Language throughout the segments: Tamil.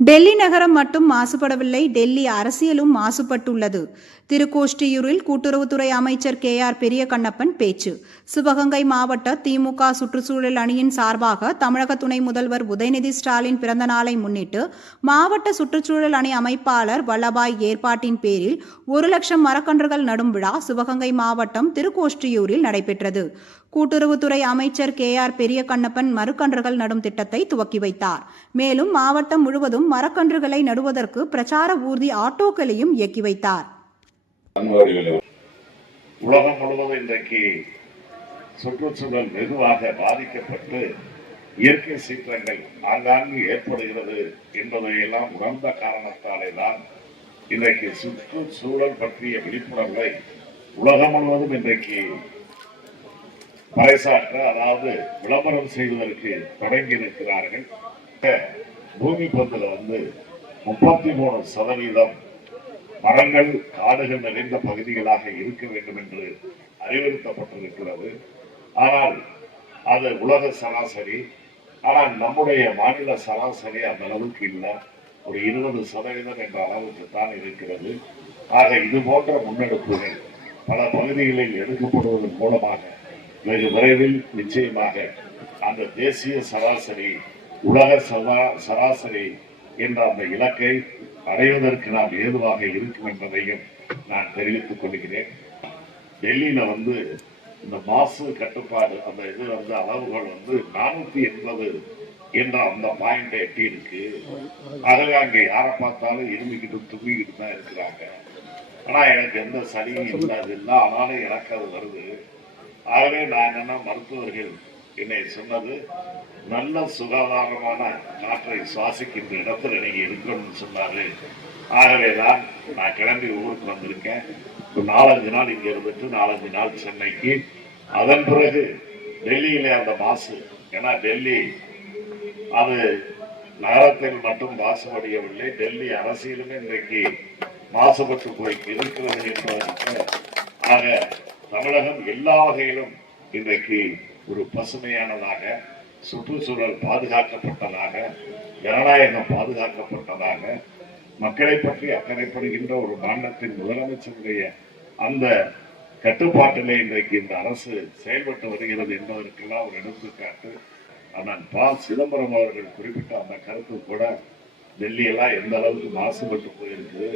டெல்லி நகரம் மட்டும் மாசுபடவில்லை டெல்லி அரசியலும் மாசுபட்டுள்ளது. திருக்கோஷ்டியூரில் கூட்டுறவுத்துறை அமைச்சர் கே ஆர் பெரியகண்ணப்பன் பேச்சு. சிவகங்கை மாவட்ட திமுக சுற்றுச்சூழல் அணியின் சார்பாக தமிழக துணை முதல்வர் உதயநிதி ஸ்டாலின் பிறந்த நாளை முன்னிட்டு மாவட்ட சுற்றுச்சூழல் அணி அமைப்பாளர் வல்லபாய் ஏற்பாட்டின் பேரில் ஒரு லட்சம் மரக்கன்றுகள் நடும் விழா சிவகங்கை மாவட்டம் திருக்கோஷ்டியூரில் நடைபெற்றது. கூட்டுறவுத்துறை அமைச்சர் கே ஆர் பெரியகண்ணப்பன் மரக்கன்றுகள் நடும் திட்டத்தை துவக்கி வைத்தார். மேலும் மாவட்டம் முழுவதும் மரக்கன்றுகளை நடுவதற்கு பிரச்சார ஊர்தி ஆட்டோக்களையும் இயக்கி வைத்தார். அன்பர்களே, உலகம் முழுவதும் இன்றைக்கு சுற்றுச்சூழல் வெகுவாக பாதிக்கப்பட்டு இயற்கை சீற்றங்கள் ஆங்காங்கு ஏற்படுகிறது என்பதையெல்லாம் உணர்ந்த காரணத்தாலே தான் இன்றைக்கு சுற்றுச்சூழல் பற்றிய விழிப்புணர்வை உலகம் முழுவதும் இன்றைக்கு பறைசாற்ற அதாவது விளம்பரம் செய்வதற்கு தொடங்கி இருக்கிறார்கள் பூமி பந்தில் வந்து முப்பத்தி மூணு சதவீதம் மரங்கள் காடுகள் நிறைந்த பகுதிகளாக இருக்க வேண்டும் என்று அறிவுறுத்தப்பட்டிருக்கிறது. ஆனால் அது உலக சராசரி. ஆனால் நம்முடைய மாநில சராசரி அந்த அளவுக்கு இல்லை. ஒரு இருபது சதவீதம் என்ற அளவுக்கு தான் இருக்கிறது. ஆக இது போன்ற முன்னெடுப்புகள் பல பகுதிகளில் எடுக்கப்படுவதன் மூலமாக வெகு விரைவில் நிச்சயமாக அந்த தேசிய சராசரி உலக சரா- சராசரி என்ற அந்த இலக்கை அடைவதற்கு நாம் ஏதுவாக இருக்கும் என்பதையும் நான் தெரிவித்துக் கொள்கிறேன். டெல்லியில வந்து இந்த மாசு கட்டுப்பாடு அந்த இது வந்து அளவுகள் வந்து நானூத்தி எண்பது என்ற அந்த பாயிண்டை எட்டி இருக்கு ஆகவே அங்கே யாரை பார்த்தாலும் இருமிக்கிட்டு தும்பிக்கிட்டு தான் இருக்கிறாங்க. ஆனா எனக்கு எந்த சளியும் இல்லை அது இல்லை ஆனாலும் எனக்கு அது வருது. ஆகவே நான் என்னன்னா மருத்துவர்கள் என்னை சொன்னது நல்ல சுகாதாரமான காற்றை சுவாசிக்கின்ற இடத்துல நீங்க இருக்கணும்னு சொன்னாரு. ஆகவே தான் நான் கிளம்பி ஊருக்கு வந்திருக்கேன். நாலஞ்சு நாள் இங்க இருந்துட்டு நாலஞ்சு நாள் சென்னைக்கு. அதன் பிறகு டெல்லியில அந்த மாசு ஏன்னா டெல்லி அது நகரத்தில் மட்டும் மாசுபடியவில்லை டெல்லி அரசியலுமே இன்றைக்கு மாசுபட்டு போய் இருக்கிறது என்பதற்கு ஆக தமிழகம் எல்லா வகையிலும் இன்றைக்கு ஒரு பசுமையானதாக சுற்றுச்சூழல் பாதுகாக்கப்பட்டதாக ஜனநாயகம் பாதுகாக்கப்பட்டதாக மக்களை பற்றி அக்கறைப்படுகின்ற ஒரு மாநிலத்தின் முதலமைச்சருடைய அந்த கட்டுப்பாட்டிலே இன்றைக்கு இந்த அரசு செயல்பட்டு வருகிறது என்பதற்கெல்லாம் ஒரு எடுத்துக்காட்டு. ஆனால் பா. சிதம்பரம் அவர்கள் குறிப்பிட்ட அந்த கருத்து கூட டெல்லியெல்லாம் எந்த அளவுக்கு மாசுபட்டு போயிருக்கு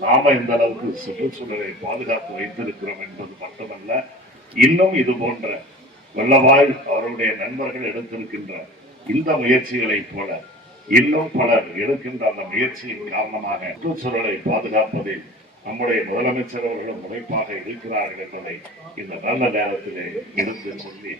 நாம எந்த அளவுக்கு சுற்றுச்சூழலை பாதுகாத்து வைத்திருக்கிறோம் என்பது மட்டுமல்ல இன்னும் இது போன்ற வல்லபாய் அவருடைய நண்பர்கள் எடுத்திருக்கின்ற இந்த முயற்சிகளைப் போல இன்னும் பலர் எடுக்கின்ற அந்த முயற்சியின் காரணமாக சுற்றுச்சூழலை பாதுகாப்பதில் நம்முடைய முதலமைச்சர் அவர்களும் முனைப்பாக இருக்கிறார்கள் என்பதை இந்த நல்ல நேரத்திலே எடுத்து சொல்லி